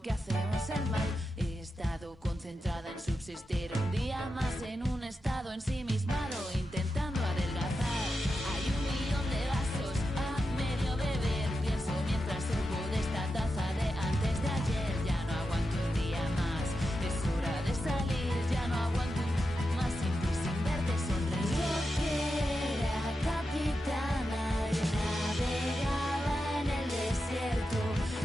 porque hacemos el mal. He estado concentrada en subsistir un día más en un estado ensimismado, intentando adelgazar. Hay 1.000.000 de vasos a medio beber. Pienso mientras sirvo de esta taza de antes de ayer. Ya no aguanto un día más, es hora de salir. Ya no aguanto más sin ti, sin verte sonreír. Yo que era capitana y navegaba en el desierto,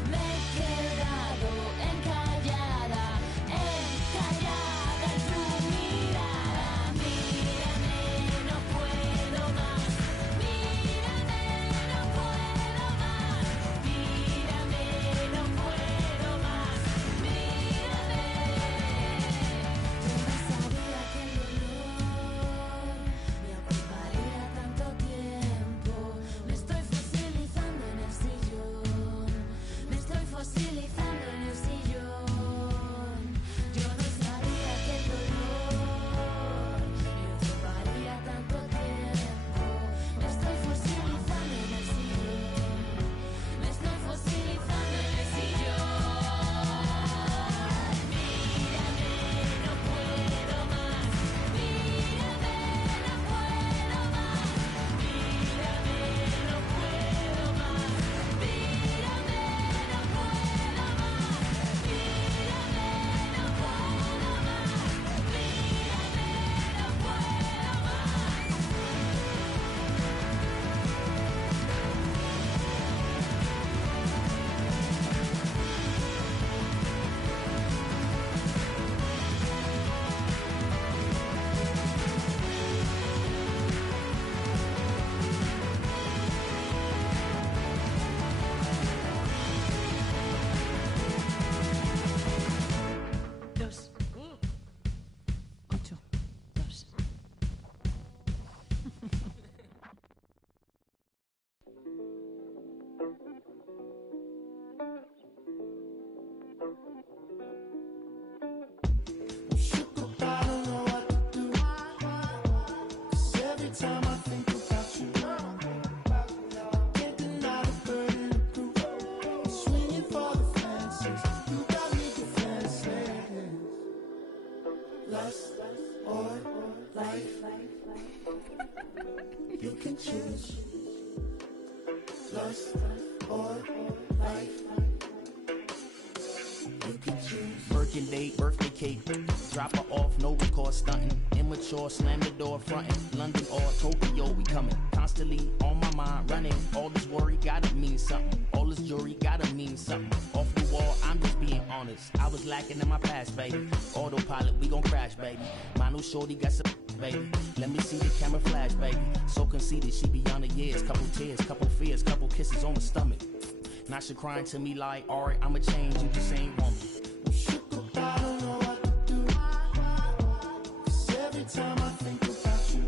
me he quedado encallada en tu mirada. Mírame, no puedo más. Mírame, no puedo más. Mírame, no puedo más. Mírame. Yo no sabía que el dolor me ocuparía tanto tiempo. Me estoy fosilizando en el sillón. Me estoy fosilizando en el sillón. Yo no sabía que el dolor me ocuparía tanto tiempo. Me estoy fosilizando en el sillón. Me estoy fosilizando en el sillón. Mírame, no puedo más. Mírame, no puedo más. Mírame, no puedo más. Mírame, no puedo más. Mírame, no puedo más. Mírame, no puedo Dos. 8, 2. Birkin date, birthday cake, drop her off, no record stunting. Immature, slam the door fronting. London or Tokyo, we coming. Constantly on my mind, running. All this worry gotta mean something. All this jewelry gotta mean something. Off the wall, I'm just being honest. I was lacking in my past, baby. Autopilot, we gon' crash, baby. My new shorty got some baby. Let me see the camera flash, baby. So conceited, she beyond the years. Couple tears, couple fears, couple kisses on the stomach. Now she crying to me like, alright, I'ma change, you just ain't want me. I don't know what to do. 'Cause every time I think about you,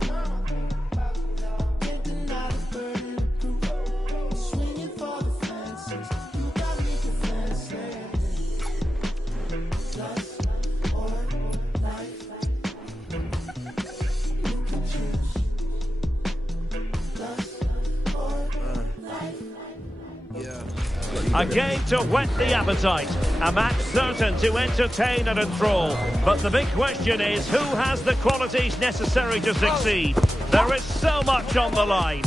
can't deny the burden of proof. Swinging for the fences, you got me defenseless. Lust or life, you can choose. Lust or life. A game to whet the appetite, a match certain to entertain and enthrall. But the big question is, who has the qualities necessary to succeed? There is so much on the line.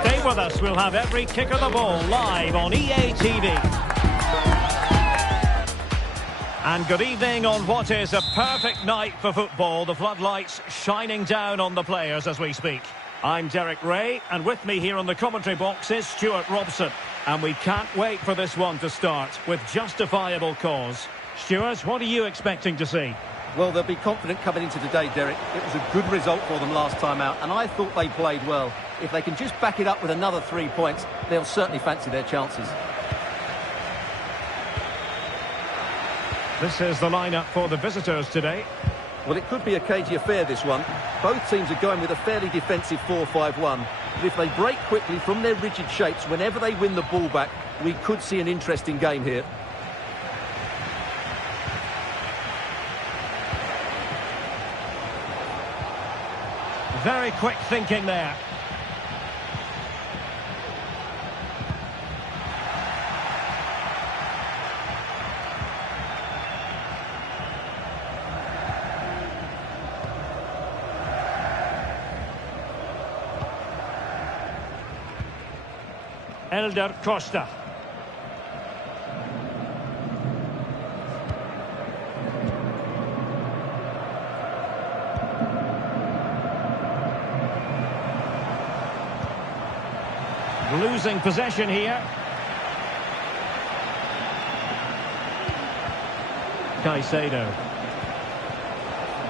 Stay with us, we'll have every kick of the ball live on EA TV. And good evening on what is a perfect night for football. The floodlights shining down on the players as we speak. I'm Derek Ray, and with me here on the commentary box is Stuart Robson. And we can't wait for this one to start, with justifiable cause. Stuart, what are you expecting to see? Well, they'll be confident coming into today, Derek. It was a good result for them last time out, and I thought they played well. If they can just back it up with another 3 points, they'll certainly fancy their chances. This is the lineup for the visitors today. Well, it could be a cagey affair, this one. Both teams are going with a fairly defensive 4-5-1. But if they break quickly from their rigid shapes whenever they win the ball back, we could see an interesting game here. Very quick thinking there. Elder Costa. Losing possession here. Caicedo.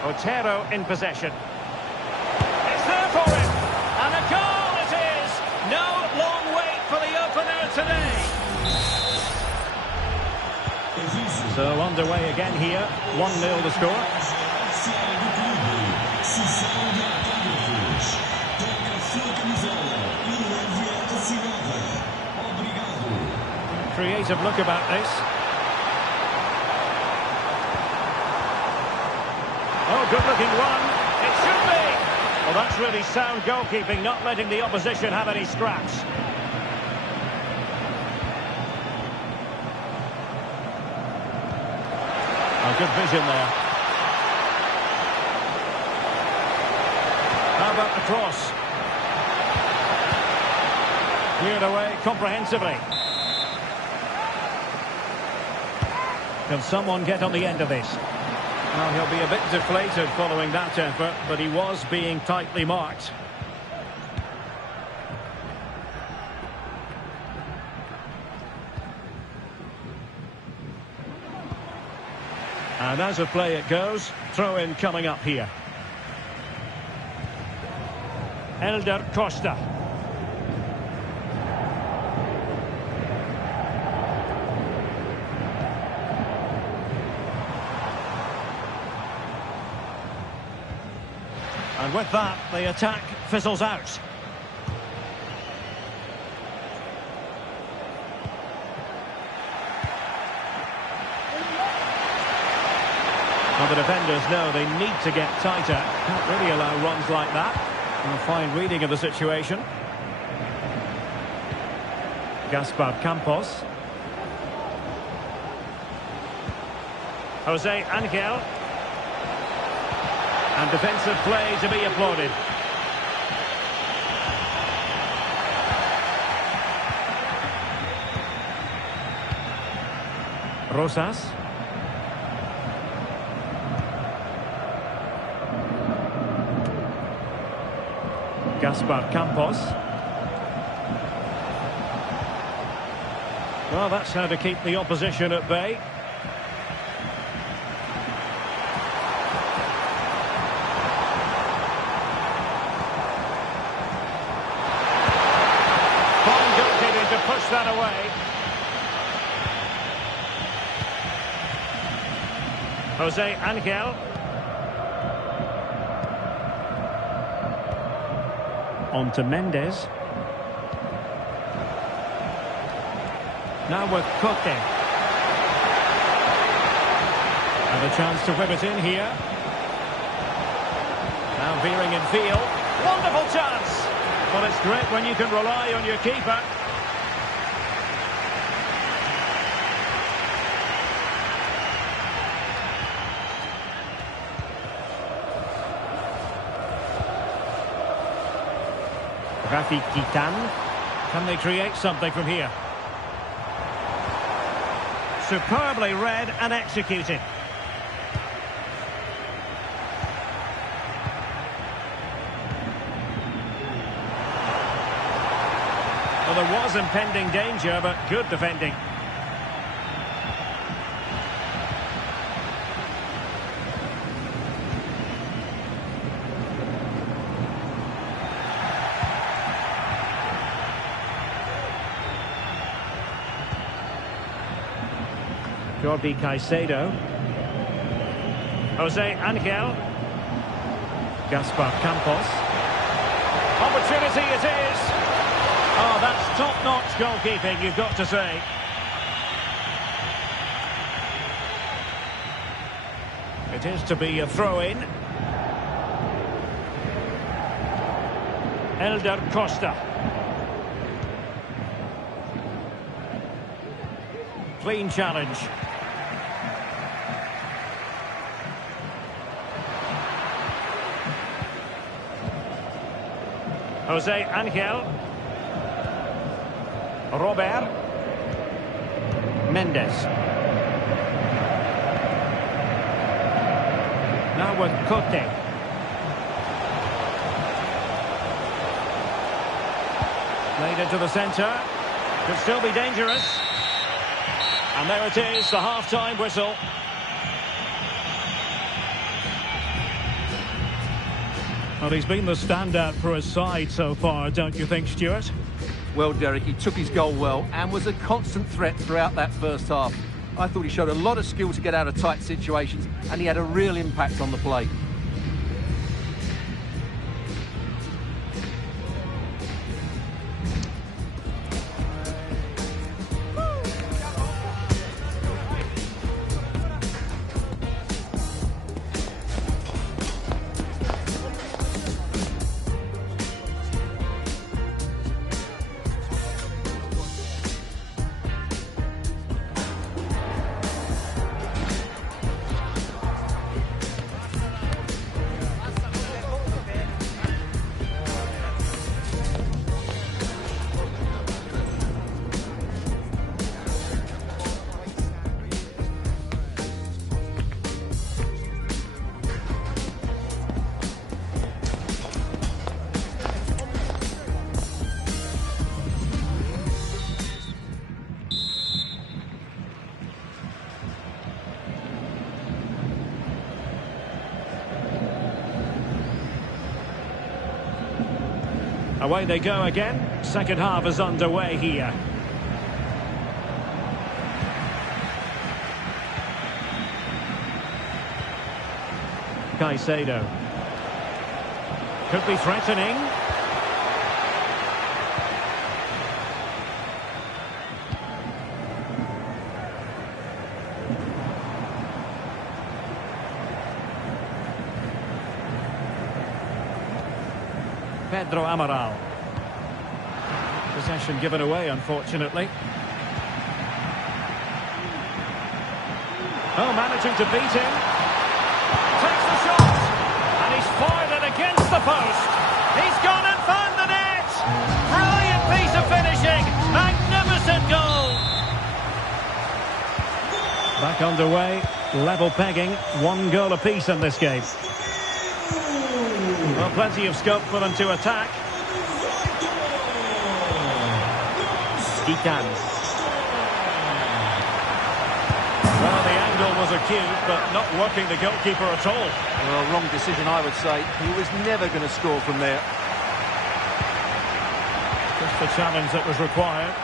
Otero in possession. It's there for him. And a goal it is. No long wait for the opener today. So underway again here. 1-0 the score. Creative look about this. Oh, good-looking one. It should be. Well, that's really sound goalkeeping, not letting the opposition have any scraps. Oh, good vision there. How about the cross? Cleared away comprehensively. Can someone get on the end of this? Well, he'll be a bit deflated following that effort, but he was being tightly marked. And as a play it goes, throw-in coming up here. Elder Costa. And with that, the attack fizzles out. Well, the defenders know they need to get tighter. Can't really allow runs like that. And a fine reading of the situation. Gaspar Campos. Jose Angel. And defensive play to be applauded. Rosas. Gaspar Campos. Well, that's how to keep the opposition at bay. To push that away. Jose Angel. On to Mendes. Now with Koke. And a chance to whip it in here. Now veering in field. Wonderful chance. Well, it's great when you can rely on your keeper. Rafi Gijon. Can they create something from here? Superbly read and executed. Well, there was impending danger, but good defending. Jordi Caicedo. Jose Angel. Gaspar Campos. Opportunity it is. Oh, that's top-notch goalkeeping, you've got to say. It is to be a throw-in. Elder Costa. Clean challenge. Jose Angel. Robert. Mendes. Now with Cote. Played into the centre. Could still be dangerous. And there it is, the half-time whistle. Well, he's been the standout for his side so far, don't you think, Stuart? Well, Derek, he took his goal well and was a constant threat throughout that first half. I thought he showed a lot of skill to get out of tight situations, and he had a real impact on the play. Away they go again. Second half is underway here. Caicedo. Could be threatening. Pedro Amaral. Possession given away, unfortunately. Oh, managing to beat him. Takes the shot. And he's fired it against the post. He's gone and found the net. Brilliant piece of finishing. Magnificent goal. Back underway. Level pegging. 1 goal apiece in this game. Well, plenty of scope for them to attack. Gijon. Well, the angle was acute, but not working the goalkeeper at all. Well, wrong decision, I would say. He was never going to score from there. Just the challenge that was required.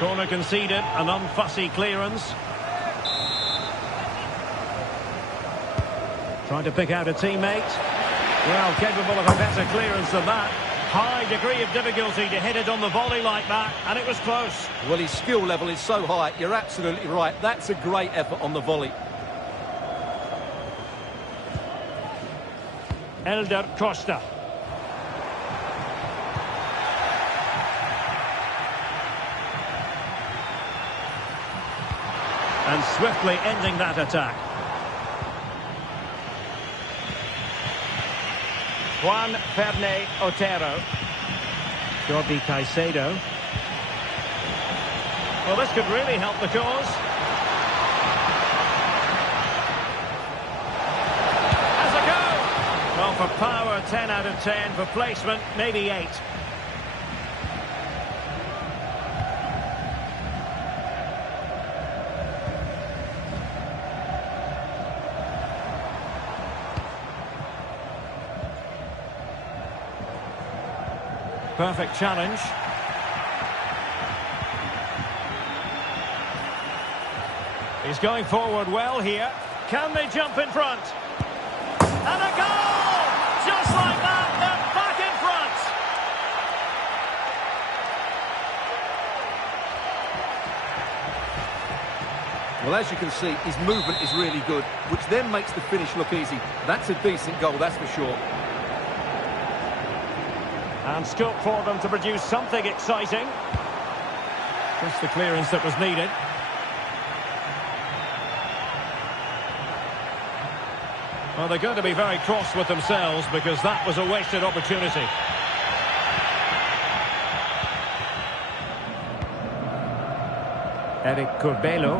Corner conceded, an unfussy clearance. Trying to pick out a teammate. Well, capable of a better clearance than that. High degree of difficulty to hit it on the volley like that, and it was close. Well, his skill level is so high, you're absolutely right. That's a great effort on the volley. Elder Costa. And swiftly ending that attack. Juan Ferne Otero. Jordi Caicedo. Well, this could really help the cause. Has a go! Well, for power, 10 out of 10. For placement, maybe 8. Perfect challenge. He's going forward well here. Can they jump in front? And a goal! Just like that, they're back in front! Well, as you can see, his movement is really good, which then makes the finish look easy. That's a decent goal, that's for sure. And scope for them to produce something exciting. Just the clearance that was needed. Well, they're going to be very cross with themselves because that was a wasted opportunity. Eric Corbello.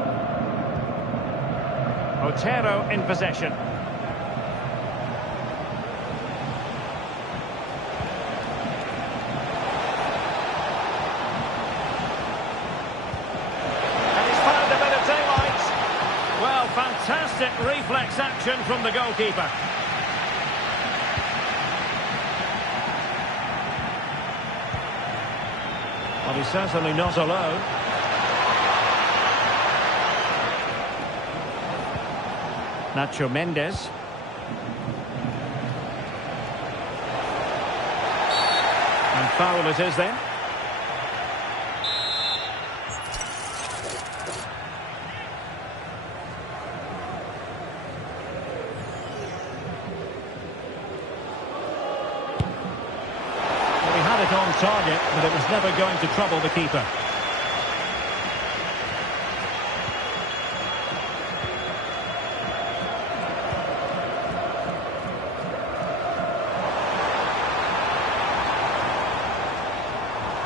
Otero in possession. Fantastic reflex action from the goalkeeper. Well, he's certainly not alone. Nacho Mendes. And foul it is then. On target, but it was never going to trouble the keeper.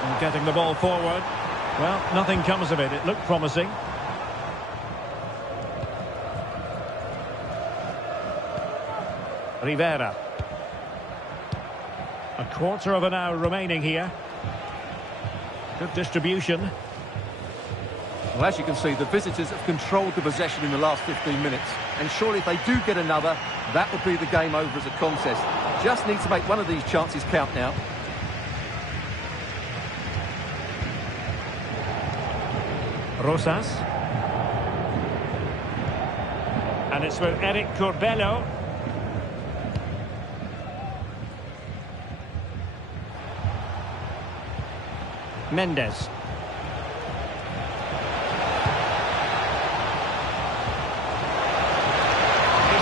And getting the ball forward. Well, nothing comes of it. It looked promising. Rivera. A quarter of an hour remaining here. Good distribution. Well, as you can see, the visitors have controlled the possession in the last 15 minutes. And surely if they do get another, that would be the game over as a contest. Just need to make one of these chances count now. Rosas. And it's with Eric Corbello. Mendes. He's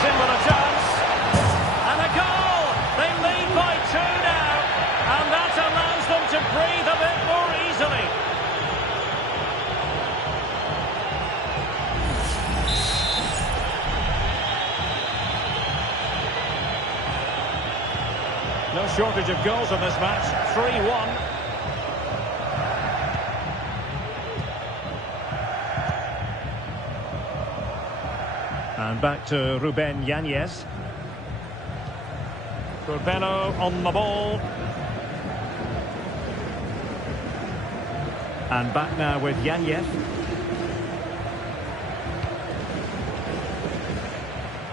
in with a chance. And a goal! They lead by 2 now. And that allows them to breathe a bit more easily. No shortage of goals in this match. 3-1. And back to Ruben Yanez. Corbello on the ball. And back now with Yanez.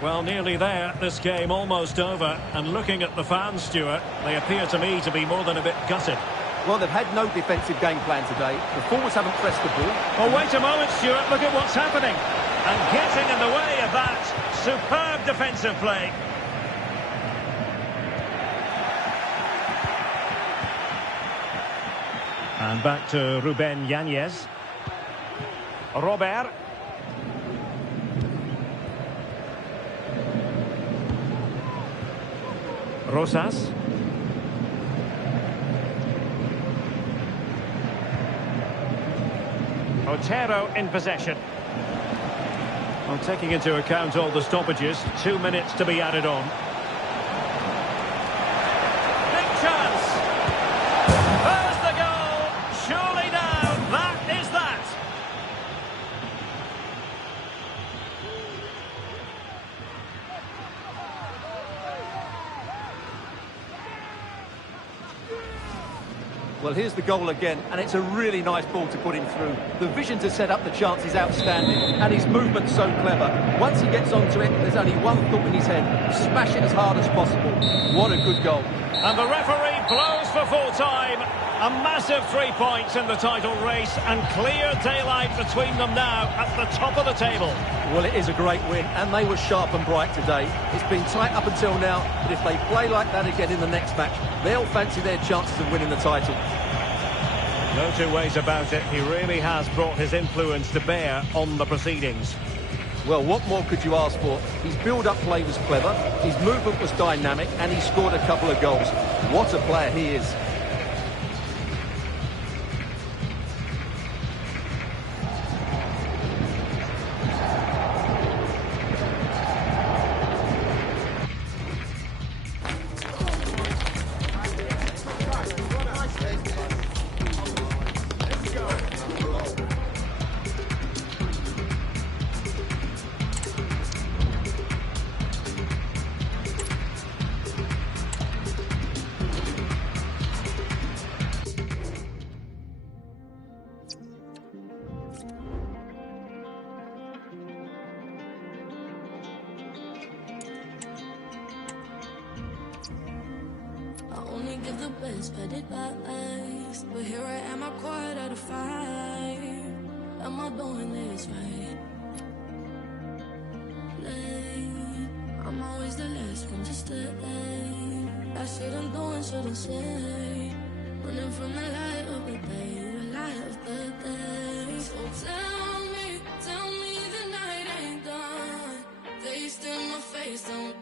Well, nearly there. This game almost over. And looking at the fans, Stuart, they appear to me to be more than a bit gutted. Well, they've had no defensive game plan today. The forwards haven't pressed the ball. Oh, wait a moment, Stuart. Look at what's happening. And getting in the way of that. Superb defensive play. And back to Ruben Yanez. Robert. Rosas. Otero in possession. Well, taking into account all the stoppages, 2 minutes to be added on. Big chance! There's the goal! Surely now, that is that! Well, here's the goal again, and it's a really nice ball to put him through. The vision to set up the chance is outstanding, and his movement's so clever. Once he gets onto it, there's only one thought in his head: smash it as hard as possible. What a good goal. And the referee blows for full time. A massive 3 points in the title race, and clear daylight between them now at the top of the table. Well, it is a great win, and they were sharp and bright today. It's been tight up until now, but if they play like that again in the next match, they'll fancy their chances of winning the title. No two ways about it. He really has brought his influence to bear on the proceedings. Well, what more could you ask for? His build-up play was clever, his movement was dynamic, and he scored a couple of goals. What a player he is. give the best, but it lies. But here I am, I quiet out of 5. Am I doing this right? Late. I'm always the last one to stay. I shouldn't do and shouldn't say. Running from the light of the day, the light of the day. So tell me the night ain't done. Taste in my face, don't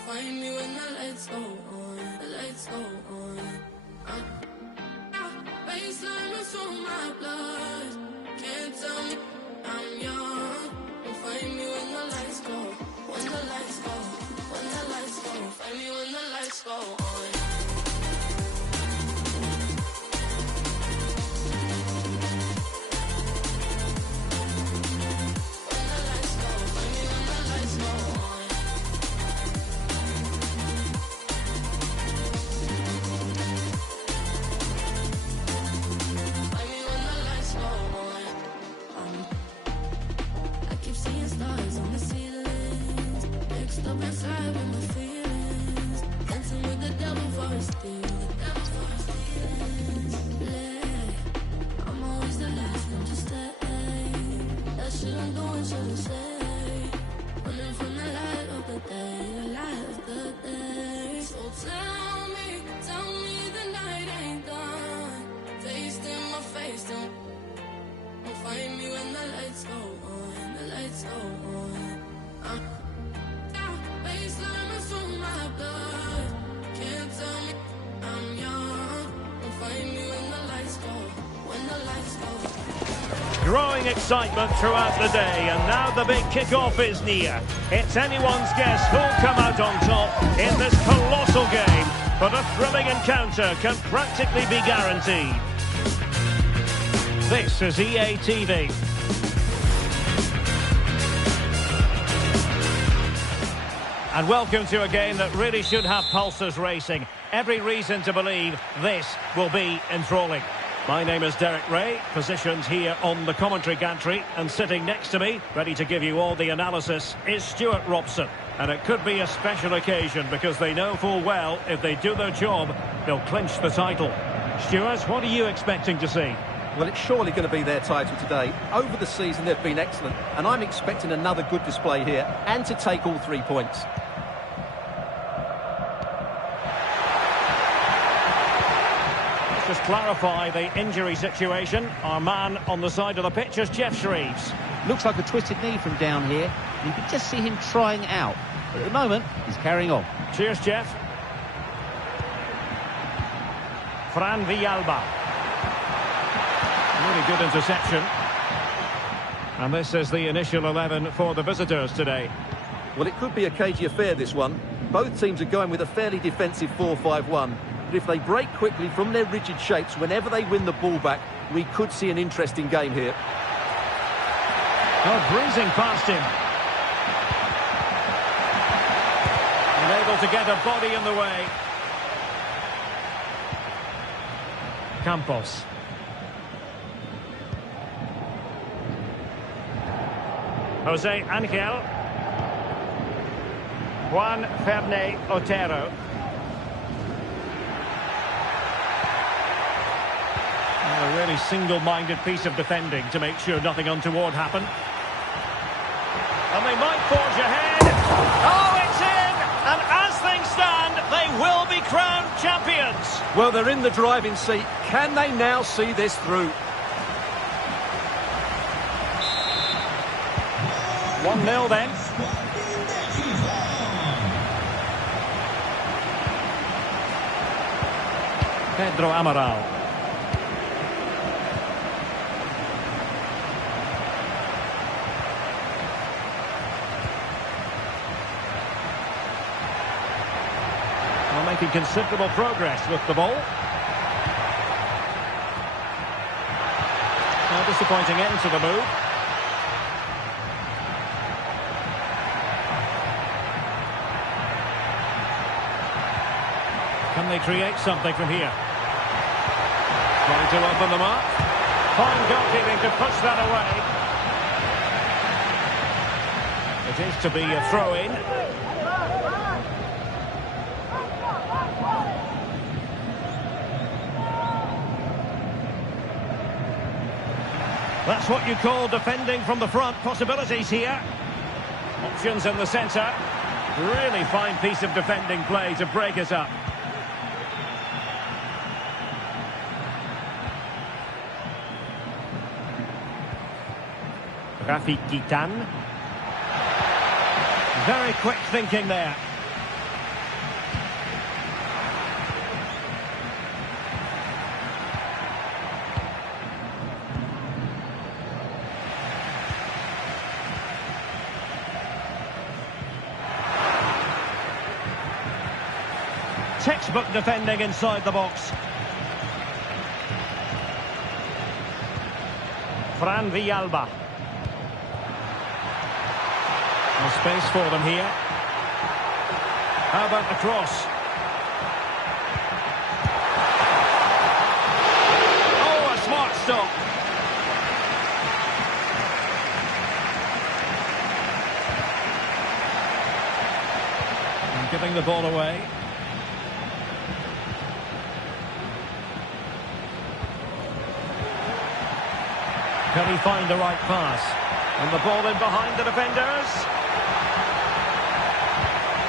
find me when the lights go on, the lights go on. Baseline runs through my blood. Can't tell me I'm young. Don't find me when the lights go, when the lights go, when the lights go. Find me when the lights go on. Growing excitement throughout the day, and now the big kick-off is near. It's anyone's guess who'll come out on top in this colossal game, but a thrilling encounter can practically be guaranteed. This is EA TV. And welcome to a game that really should have pulses racing. Every reason to believe this will be enthralling. My name is Derek Ray, positioned here on the commentary gantry, and sitting next to me, ready to give you all the analysis, is Stuart Robson. And it could be a special occasion because they know full well if they do their job, they'll clinch the title. Stuart, what are you expecting to see? Well, it's surely going to be their title today. Over the season, they've been excellent, and I'm expecting another good display here, and to take all 3 points. Just clarify the injury situation. Our man on the side of the pitch is Jeff Shreves. Looks like a twisted knee from down here. You can just see him trying out. But at the moment, he's carrying on. Cheers, Jeff. Fran Villalba. Really good interception. And this is the initial 11 for the visitors today. Well, it could be a cagey affair, this one. Both teams are going with a fairly defensive 4-5-1. But if they break quickly from their rigid shapes whenever they win the ball back, we could see an interesting game here. Oh, breezing past him. Unable to get a body in the way. Campos. Jose Angel. Juan Ferney Otero. A really single-minded piece of defending to make sure nothing untoward happened. And they might forge ahead. Oh, it's in! And as things stand, they will be crowned champions. Well, they're in the driving seat. Can they now see this through? 1-0 then. Pedro Amaral. Making considerable progress with the ball. A disappointing end to the move. Can they create something from here? Trying to open them up. Fine goalkeeping to push that away. It is to be a throw-in. That's what you call defending from the front. Possibilities here. Options in the centre. Really fine piece of defending play to break us up. Gijon. Very quick thinking there. Textbook defending inside the box. Fran Villalba. No space for them here. How about the cross? Oh, a smart stop. And giving the ball away. Can he find the right pass? And the ball in behind the defenders.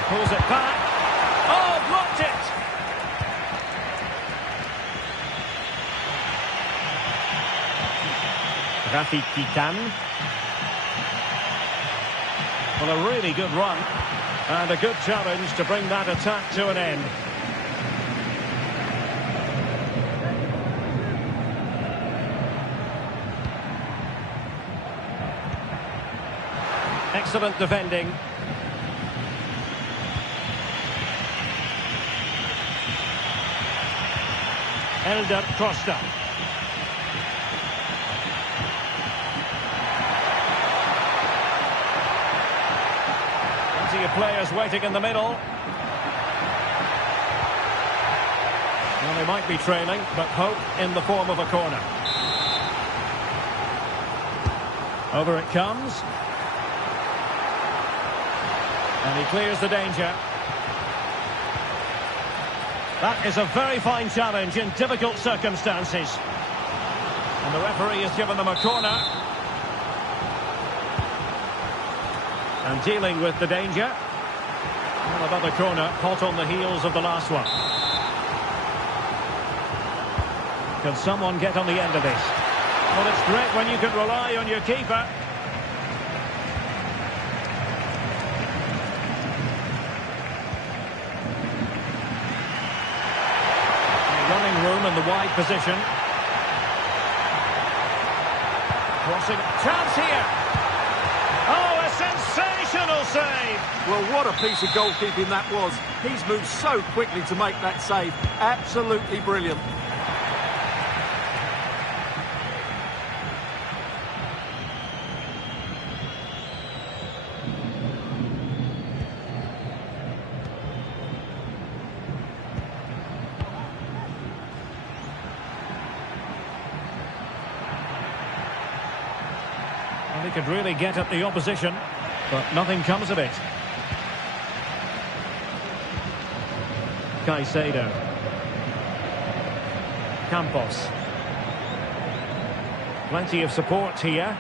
Pulls it back. Oh, blocked it! Gijon. Well, a really good run. And a good challenge to bring that attack to an end. Excellent defending. Elder Costa. Plenty of players waiting in the middle. Well, they might be trailing, but hope in the form of a corner. Over it comes. And he clears the danger. That is a very fine challenge in difficult circumstances. And the referee has given them a corner. And dealing with the danger. Well, another corner, hot on the heels of the last one. Can someone get on the end of this? Well, it's great when you can rely on your keeper. Running room in the wide position. Crossing. Chance here. Oh, a sensational save. Well, what a piece of goalkeeping that was. He's moved so quickly to make that save. Absolutely brilliant. He could really get at the opposition, but nothing comes of it. Caicedo. Campos. Plenty of support here.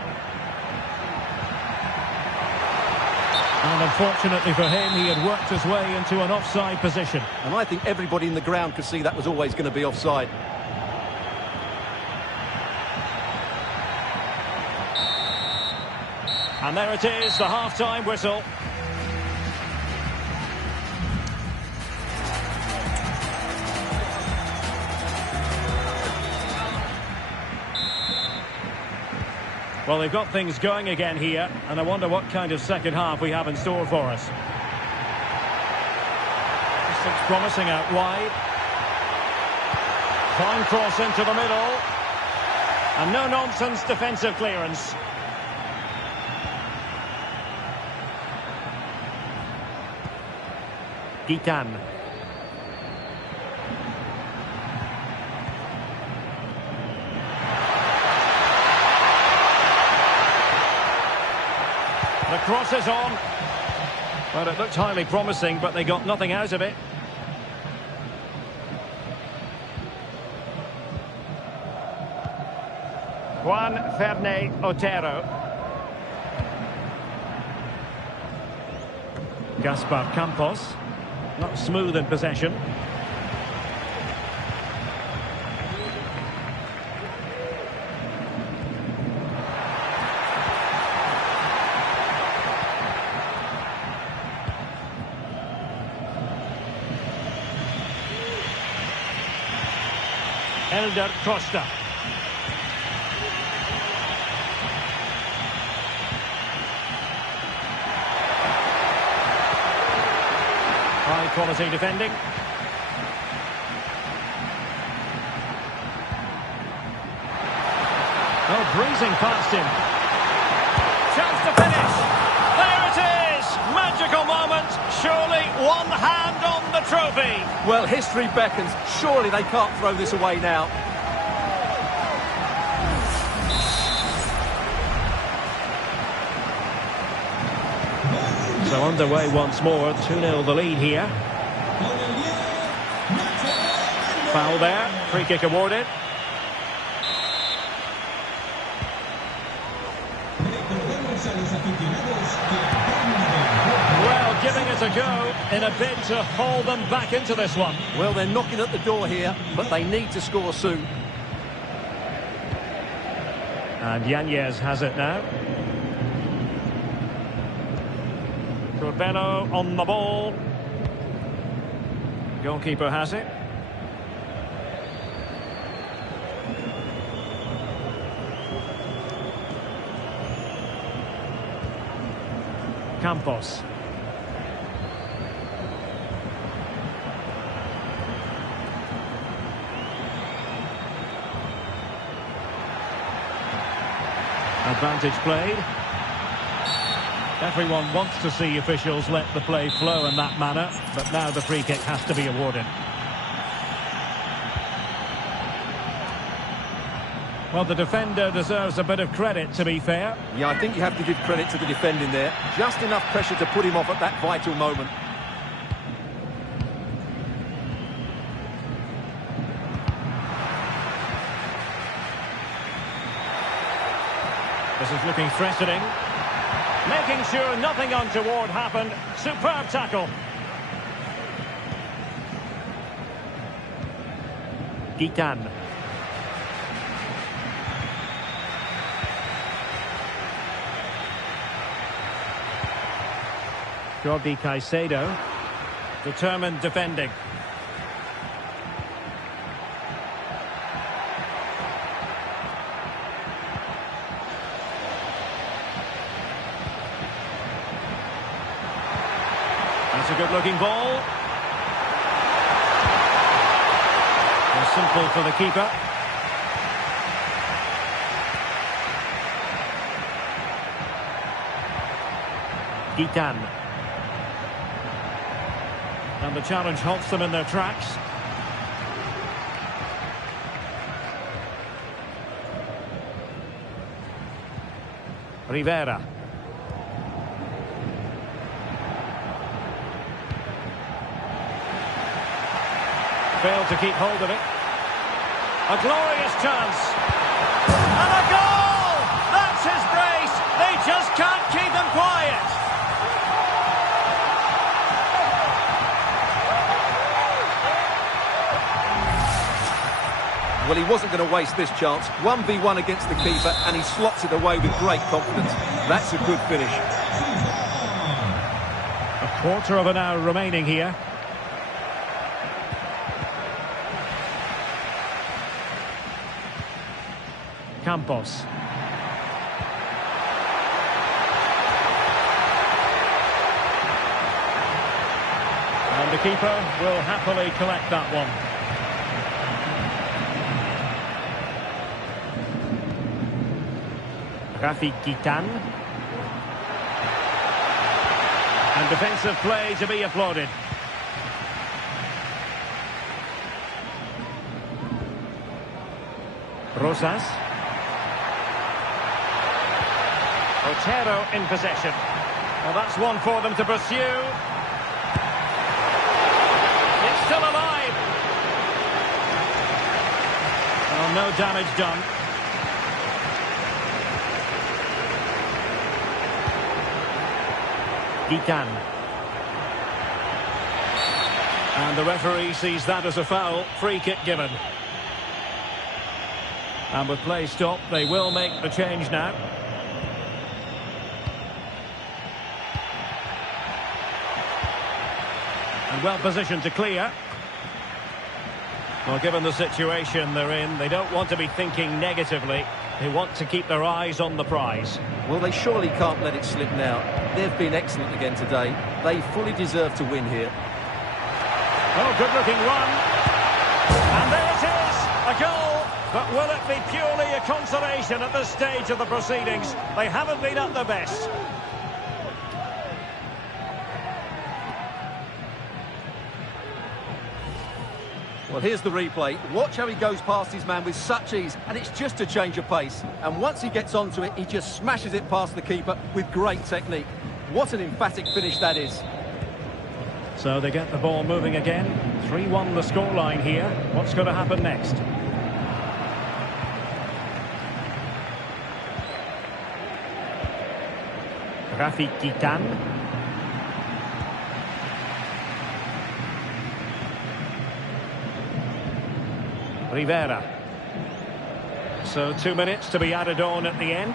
And unfortunately for him, he had worked his way into an offside position. And I think everybody in the ground could see that was always going to be offside. And there it is, the half-time whistle. Well, they've got things going again here, and I wonder what kind of second half we have in store for us. This looks promising out wide. Fine cross into the middle. And no-nonsense defensive clearance. Gijon. The cross is on. Well, it looked highly promising, but they got nothing out of it. Juan Ferne Otero. Gaspar Campos. Not smooth in possession. Elder Costa. High quality defending. Oh, breezing past him. Chance to finish. There it is. Magical moment. Surely one hand on the trophy. Well, history beckons. Surely they can't throw this away now. So underway once more, 2-0 the lead here. Foul there, free kick awarded. Well, giving it a go in a bid to haul them back into this one. Well, they're knocking at the door here, but they need to score soon. And Yanez has it now. Corbello on the ball. Goalkeeper has it. Campos. Advantage played. Everyone wants to see officials let the play flow in that manner, but now the free kick has to be awarded. Well, the defender deserves a bit of credit, to be fair. Yeah, I think you have to give credit to the defending there. Just enough pressure to put him off at that vital moment. This is looking threatening. Making sure nothing untoward happened. Superb tackle. Gijon. Jordi Caicedo. Determined defending. That's a good-looking ball. Simple for the keeper. Gijon. And the challenge halts them in their tracks. Rivera. Failed to keep hold of it. A glorious chance. And a goal! That's his brace. They just can't keep him quiet. Well, he wasn't going to waste this chance. 1v1 against the keeper, and he slots it away with great confidence. That's a good finish. A quarter of an hour remaining here. Campos. And the keeper will happily collect that one. Rafi Gijon. And defensive play to be applauded. Rosas. Otero in possession. Well, that's one for them to pursue. It's still alive. Well, no damage done. Gijon. And the referee sees that as a foul. Free kick given. And with play stopped, they will make the change now. And well positioned to clear. Well, given the situation they're in, they don't want to be thinking negatively. They want to keep their eyes on the prize. Well, they surely can't let it slip now. They've been excellent again today. They fully deserve to win here. Oh, good-looking run. And there it is, a goal. But will it be purely a consolation at this stage of the proceedings? They haven't been at their best. Well, here's the replay. Watch how he goes past his man with such ease, and it's just a change of pace. And once he gets onto it, he just smashes it past the keeper with great technique. What an emphatic finish that is. So they get the ball moving again. 3-1 the scoreline here. What's going to happen next? Gijon. Rivera. So 2 minutes to be added on at the end.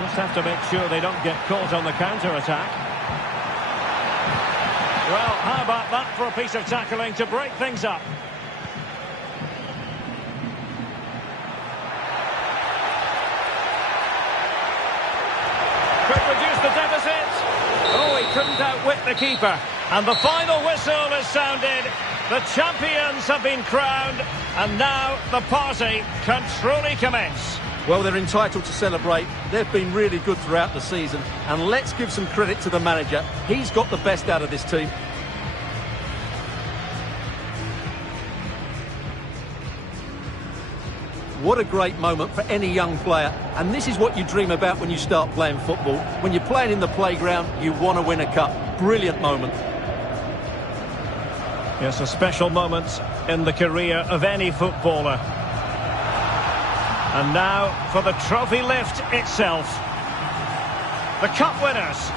Just have to make sure they don't get caught on the counter-attack. Well, how about that for a piece of tackling to break things up? Could reduce the deficit. Oh, he couldn't outwit the keeper. And the final whistle is sounded. The champions have been crowned, and now the party can truly commence. Well, they're entitled to celebrate. They've been really good throughout the season, and let's give some credit to the manager. He's got the best out of this team. What a great moment for any young player, and this is what you dream about when you start playing football. When you're playing in the playground, you want to win a cup. Brilliant moment. Yes, a special moment in the career of any footballer. And now for the trophy lift itself. The cup winners